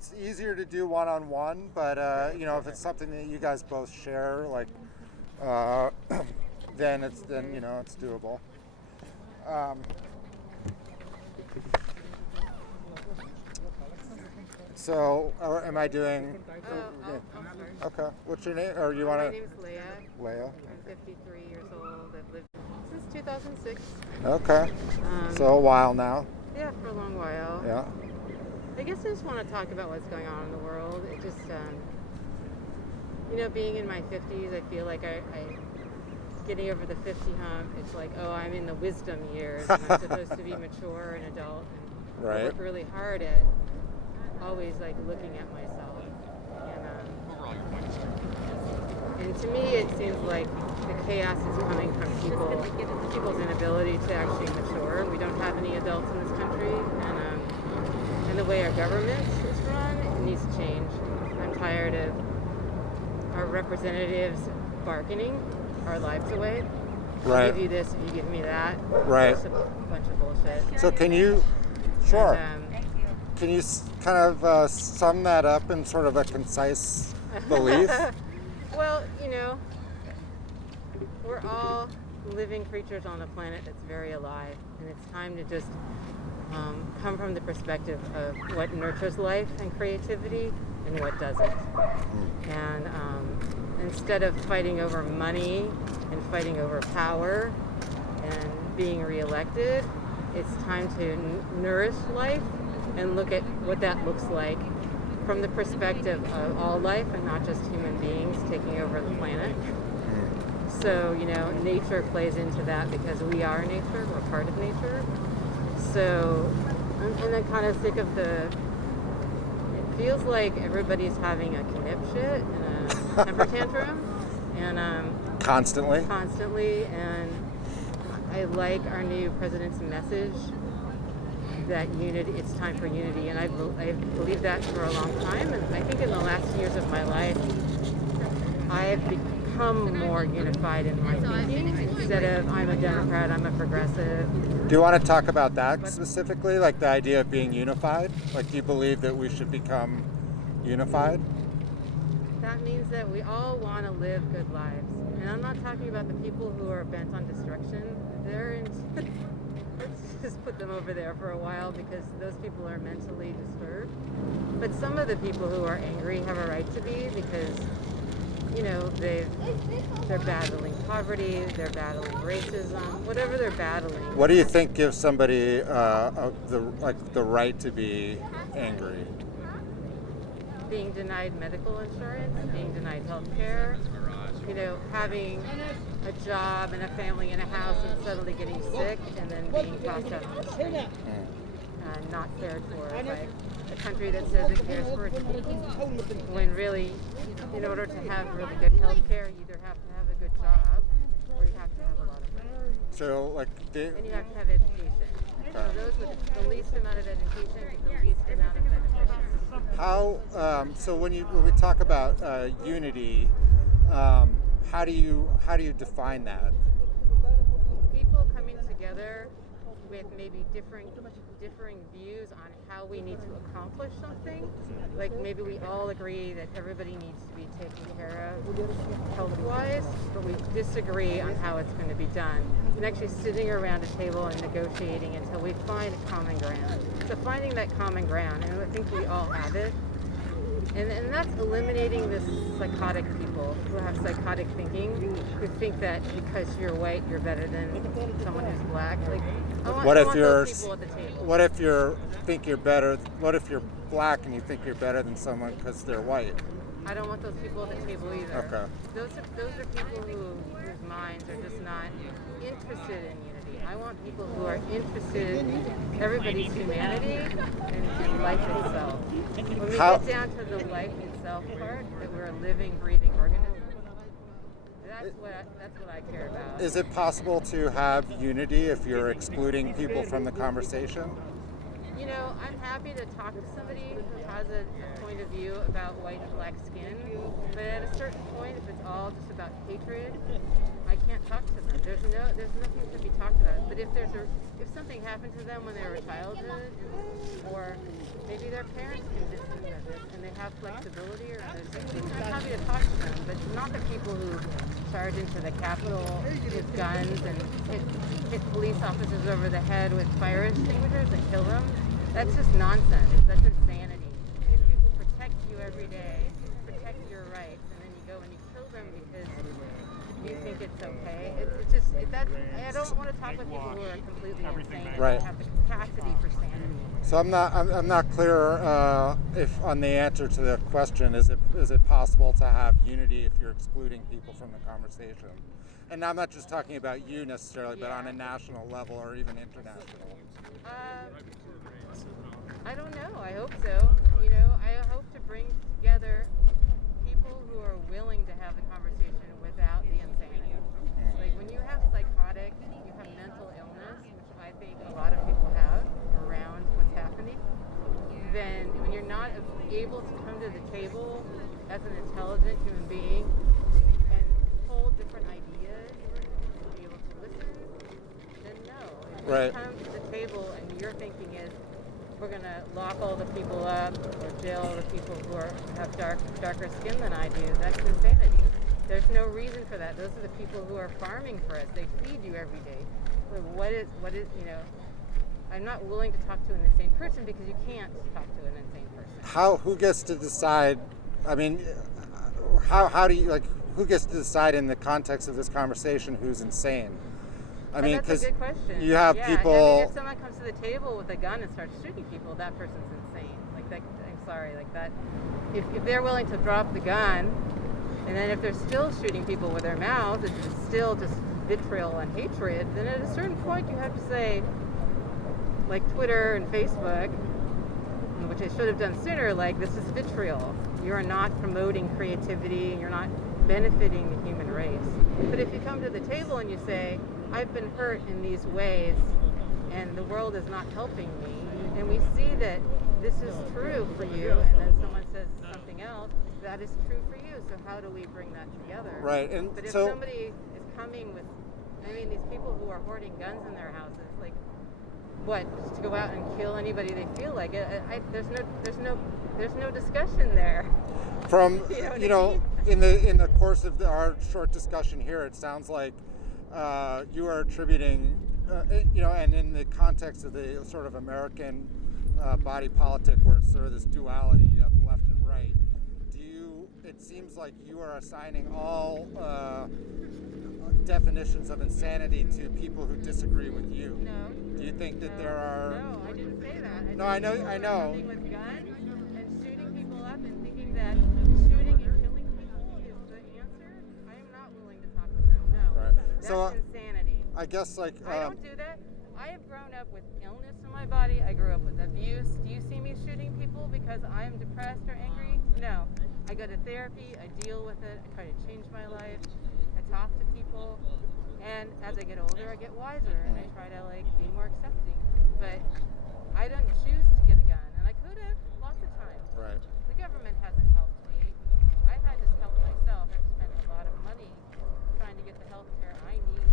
it's easier to do one-on-one, but if it's something that you guys both share, like, then it's doable. So, am I doing? Okay. What's your name? Or you want to? My name is Leah. Leah. I'm 53 years old. I've lived since 2006. Okay. So a while now. Yeah, for a long while. Yeah. I guess I just want to talk about what's going on in the world. It just, being in my 50s, I feel like I getting over the 50 hump. It's like, oh, I'm in the wisdom years, and I'm supposed to be mature and adult. And Right. I work really hard at always like looking at myself. And to me, it seems like the chaos is coming from people's inability to actually mature. We don't have any adults in this country, and the way our government is run, it needs to change. I'm tired of our representatives bargaining our lives away. Right. I'll give you this if you give me that. Right. It's a bunch of bullshit. So can you, sure, And, can you kind of sum that up in sort of a concise belief? Well, we're all living creatures on a planet that's very alive, and it's time to just come from the perspective of what nurtures life and creativity and what doesn't. And instead of fighting over money and fighting over power and being reelected, it's time to nourish life and look at what that looks like from the perspective of all life and not just human beings taking over the planet. So, nature plays into that because we are nature, we're part of nature. So, I'm kind of sick of it feels like everybody's having a conniption and a temper tantrum. And Constantly? Constantly, and I like our new president's message that unity, it's time for unity, and I've believed that for a long time, and I think in the last years of my life, I've become more unified in my thinking. Instead of I'm a Democrat, I'm a progressive. Do you want to talk about that specifically, like the idea of being unified? Like, do you believe that we should become unified? That means that we all want to live good lives, and I'm not talking about the people who are bent on destruction. Let's just put them over there for a while because those people are mentally disturbed. But some of the people who are angry have a right to be because, they're battling poverty, they're battling racism, whatever they're battling. What do you think gives somebody the right to be angry? Being denied medical insurance, being denied health care, having a job and a family and a house and suddenly getting sick and then being tossed out of the street and not cared for by a country that says it cares for its people, when really, in order to have really good health care, you either have to have a good job or you have to have a lot of money. So, and you have to have education. So those with the least amount of education get the least amount of benefits. So when we talk about unity, how do you define that? People coming together with maybe differing views on how we need to accomplish something. Like maybe we all agree that everybody needs to be taken care of health-wise, but we disagree on how it's going to be done. And actually sitting around a table and negotiating until we find a common ground. So finding that common ground, and I think we all have it. And that's eliminating this psychotic people who have psychotic thinking, who think that because you're white, you're better than someone who's black. Like, I want those people at the table. What if you're black and you think you're better than someone because they're white? I don't want those people at the table either. Okay. Those are people whose minds are just not interested in unity. I want people who are interested in everybody's humanity and life itself. When we get down to the life itself part, that we're a living, breathing organism, that's what I care about. Is it possible to have unity if you're excluding people from the conversation? I'm happy to talk to somebody who has a point of view about white and black skin, but at a certain point, if it's all just about hatred, I can't talk to them. There's nothing to be talked about. But if something happened to them when they were a childhood, or maybe their parents convinced them that this I'm happy to talk to them, but not the people who charge into the Capitol with guns and hit police officers over the head with fire extinguishers and kill them. That's just nonsense. That's insanity. These people protect you every day, protect your rights, and then you go and you kill them because you think it's okay. I don't want to talk with people who are completely insane and Right. don't have the capacity for sanity. So I'm not clear if on the answer to the question, is it possible to have unity if you're excluding people from the conversation? And I'm not just talking about you necessarily, but on a national level or even international. I don't know. I hope so. I hope to bring together people who are willing to have the conversation without the insanity. Like when you have psychotic, you have mental illness, which I think a lot of people have around what's happening, then when you're not able to come to the table as an intelligent human being and hold different ideas, and be able to listen, then no. If you come to the table and your thinking is, we're going to lock all the people up or jail the people who have darker skin than I do, that's insanity. There's no reason for that. Those are the people who are farming for us. They feed you every day. What is, I'm not willing to talk to an insane person because you can't talk to an insane person. Who gets to decide? I mean, how do you, who gets to decide in the context of this conversation who's insane? I mean, that's a good question. You have people. I mean, if someone comes to the table with a gun and starts shooting people, that person's insane. Like that. I'm sorry. Like that. If they're willing to drop the gun, and then if they're still shooting people with their mouths, it's still just vitriol and hatred. Then at a certain point, you have to say, like Twitter and Facebook, which I should have done sooner. Like, this is vitriol. You are not promoting creativity, and you're not benefiting the human race. But if you come to the table and you say, I've been hurt in these ways and the world is not helping me, and we see that this is true for you, and then someone says something else, that is true for you, so how do we bring that together? Right. And but if somebody is coming with, these people who are hoarding guns in their houses, like, what, just to go out and kill anybody they feel like? There's no discussion there. From in the course of our short discussion here, it sounds like you are attributing, and in the context of the sort of American body politic, where it's sort of this duality of left and right. It seems like you are assigning all definitions of insanity to people who disagree with you. No. Do you think that there are? No, I didn't say that. No, I know. Coming with guns and shooting people up and thinking that shooting and killing people is the answer. I am not willing to talk to them. No. Right. That's insanity. I guess I don't do that. I have grown up with illness in my body. I grew up with abuse. Do you see me shooting people because I'm depressed or angry? No. I go to therapy. I deal with it. I try to change my life. I talk to people. And as I get older, I get wiser, and I try to be more accepting. But I don't choose to get a gun, and I could have lots of times. Right. The government hasn't helped me. I've had to help myself. I've spent a lot of money trying to get the health care I need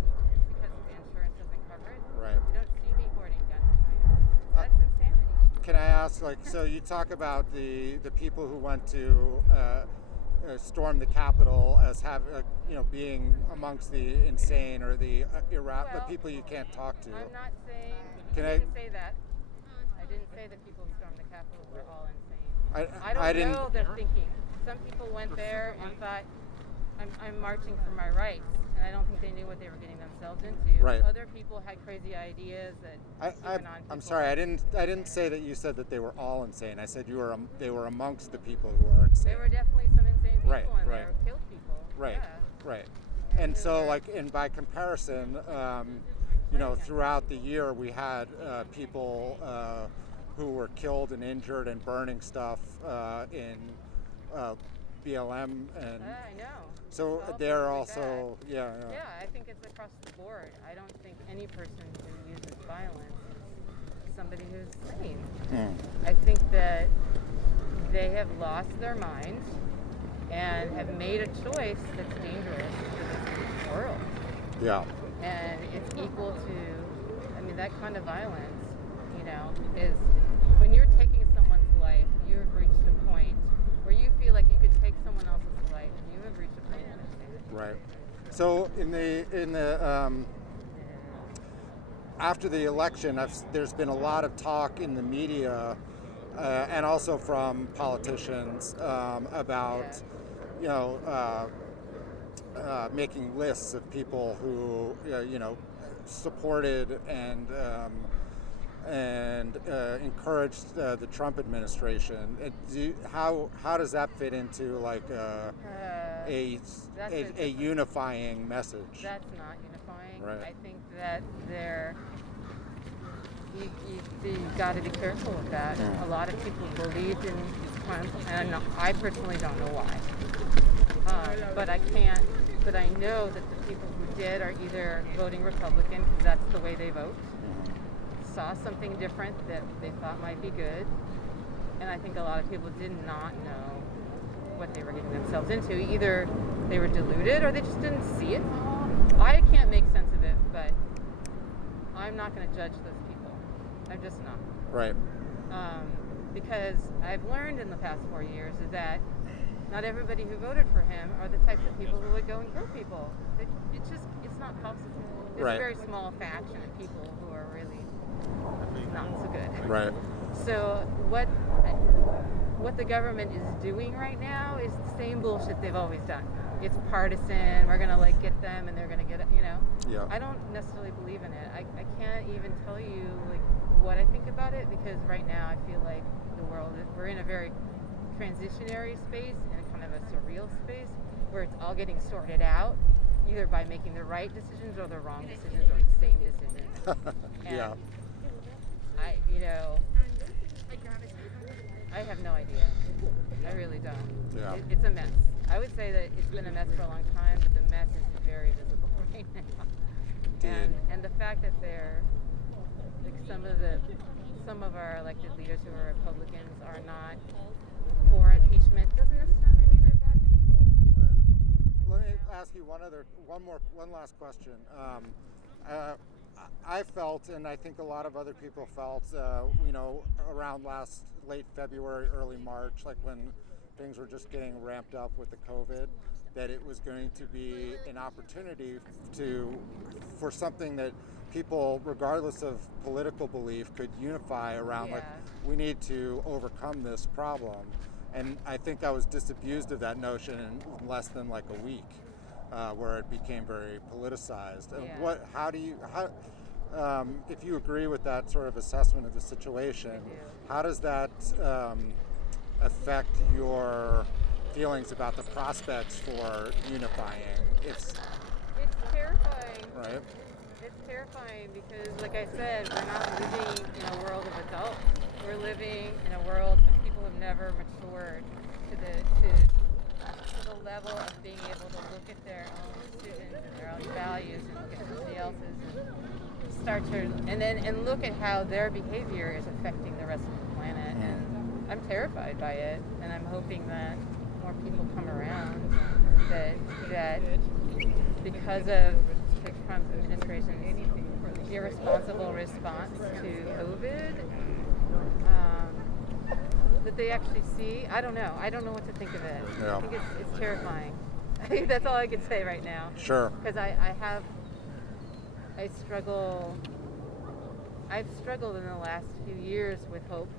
because the insurance doesn't cover it. Right. You don't see me hoarding guns in my house. That's insanity. Can I ask, so you talk about the people who went to storm the Capitol as being amongst the insane or the the people you can't talk to. I'm not saying. I didn't say that. I didn't say that people who stormed the Capitol were all insane. I don't know their thinking. Some people went there and thought, I'm marching for my rights, and I don't think they knew what they were getting themselves into. Right. Other people had crazy ideas that I'm sorry, I didn't say that you said that they were all insane. I said they were amongst the people who are insane. There were definitely some insane people in there who killed people. Right. Yeah. Right. And so and by comparison, throughout the year we had people who were killed and injured and burning stuff in BLM and. I know. So they're also Yeah, I think it's across the board. I don't think any person who uses violence is somebody who's sane. I think that they have lost their minds and have made a choice that's dangerous to this world. Yeah. And it's equal to, that kind of violence, is when you're taking someone's life, you've reached a point where you feel like you could take someone's Right. So in the after the election, there's been a lot of talk in the media and also from politicians about, you know, making lists of people who, supported and encouraged the Trump administration. How does that fit into like a unifying message? That's not unifying. Right. I think that you've got to be careful with that. Yeah. A lot of people believed in these plans, and I personally don't know why. But I know that the people who did are either voting Republican because that's the way they vote, saw something different that they thought might be good, and I think a lot of people did not know what they were getting themselves into. Either they were deluded or they just didn't see it. I can't make sense of it, but I'm not going to judge those people. I'm just not. Right. Because I've learned in the past 4 years that not everybody who voted for him are the types of people who would go and kill people. It's not possible. There's Right. a very small faction of people who are really not so good. Right. So what the government is doing right now is the same bullshit they've always done. It's partisan. We're gonna get them, and they're gonna get it. Yeah. I don't necessarily believe in it. I can't even tell you what I think about it because right now I feel like we're in a very transitionary space and kind of a surreal space where it's all getting sorted out, either by making the right decisions or the wrong decisions or the same decisions. Yeah. I have no idea. I really don't. Yeah. It's a mess. I would say that it's been a mess for a long time, but the mess is very visible right now. And the fact that they're some of our elected leaders who are Republicans are not for impeachment doesn't necessarily mean they're bad people. Right. Let me ask you one last question. I felt, and I think a lot of other people felt, around late February, early March, like when things were just getting ramped up with the COVID, that it was going to be an opportunity for something that people, regardless of political belief, could unify around. Yeah. Like, we need to overcome this problem. And I think I was disabused of that notion in less than like a week, where it became very politicized. And Yeah. if you agree with that sort of assessment of the situation, how does that affect your feelings about the prospects for unifying? It's terrifying. Right. It's terrifying because, like I said, we're not living in a world of adults. We're living in a world of people who've never matured to the level of being able to look at their own decisions and their own values and look at somebody else's and look at how their behavior is affecting the rest of the planet. And I'm terrified by it, and I'm hoping that more people come around that because of the Trump administration's irresponsible response to COVID, that they actually see. I don't know what to think of it. Yeah. I think it's terrifying. I think that's all I can say right now. Sure. Because I've struggled in the last few years with hope,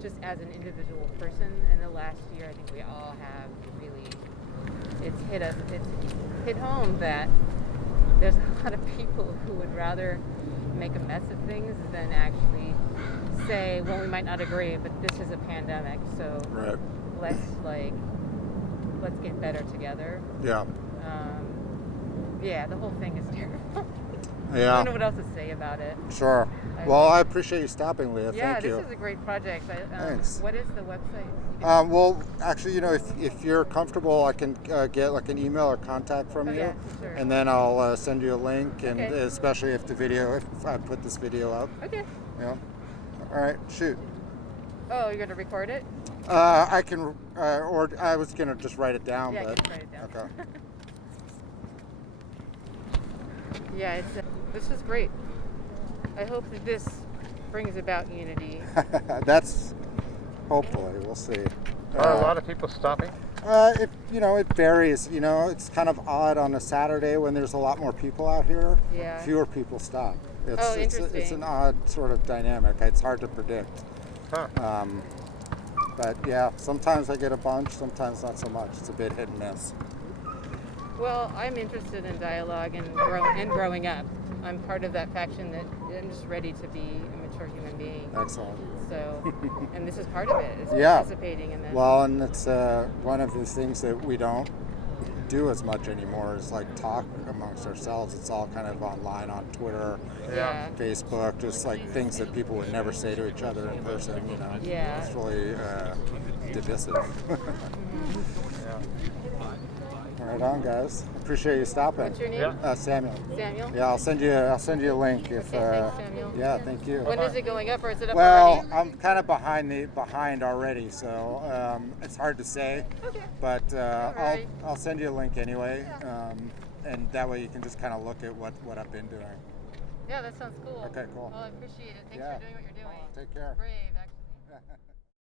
just as an individual person. In the last year, I think we all have really, it's hit home that there's a lot of people who would rather make a mess of things than actually say, well, we might not agree, but this is a pandemic, so Right. let's get better together. Yeah. The whole thing is terrible. Yeah. I don't know what else to say about it. Sure. Well, I appreciate you stopping, Leah. Yeah, Thank you. this is a great project. Thanks. What is the website? Well, actually, if you're comfortable, I can get like an email or contact from you, Yeah, sure. and then I'll send you a link, and Okay. especially if I put this video up. Okay. Yeah. All right. Shoot. Oh, you're gonna record it? I can, or I was gonna just write it down, Yeah, I but can write it down. okay. Yeah, this is great. I hope that this brings about unity. That's hopefully, we'll see. Are a lot of people stopping? It varies. It's kind of odd on a Saturday when there's a lot more people out here. Yeah. Fewer people stop. Oh, It's interesting. an odd sort of dynamic. It's hard to predict. Huh. But yeah, sometimes I get a bunch, sometimes not so much. It's a bit hit and miss. Well, I'm interested in dialogue and growing up. I'm part of that faction that I'm just ready to be a mature human being. Excellent. So, and this is part of it, is Yeah. participating in this. Well, and it's one of the things that we don't do as much anymore is like talk amongst ourselves. It's all kind of online on Twitter, Yeah. Facebook, just like things that people would never say to each other in person. Yeah. It's really divisive. Right on, guys. Appreciate you stopping. What's your name? Yeah. Samuel. Samuel? Yeah, I'll send you a link if. Okay, thanks, Samuel. Yeah, thank you. When is it going up, or is it up Well, already? I'm kind of behind already, so it's hard to say. Okay. But right. I'll send you a link anyway, and that way you can just kind of look at what I've been doing. Yeah, that sounds cool. Okay, cool. Well, I appreciate it. Thanks Yeah. for doing what you're doing. Take care. Brave, actually.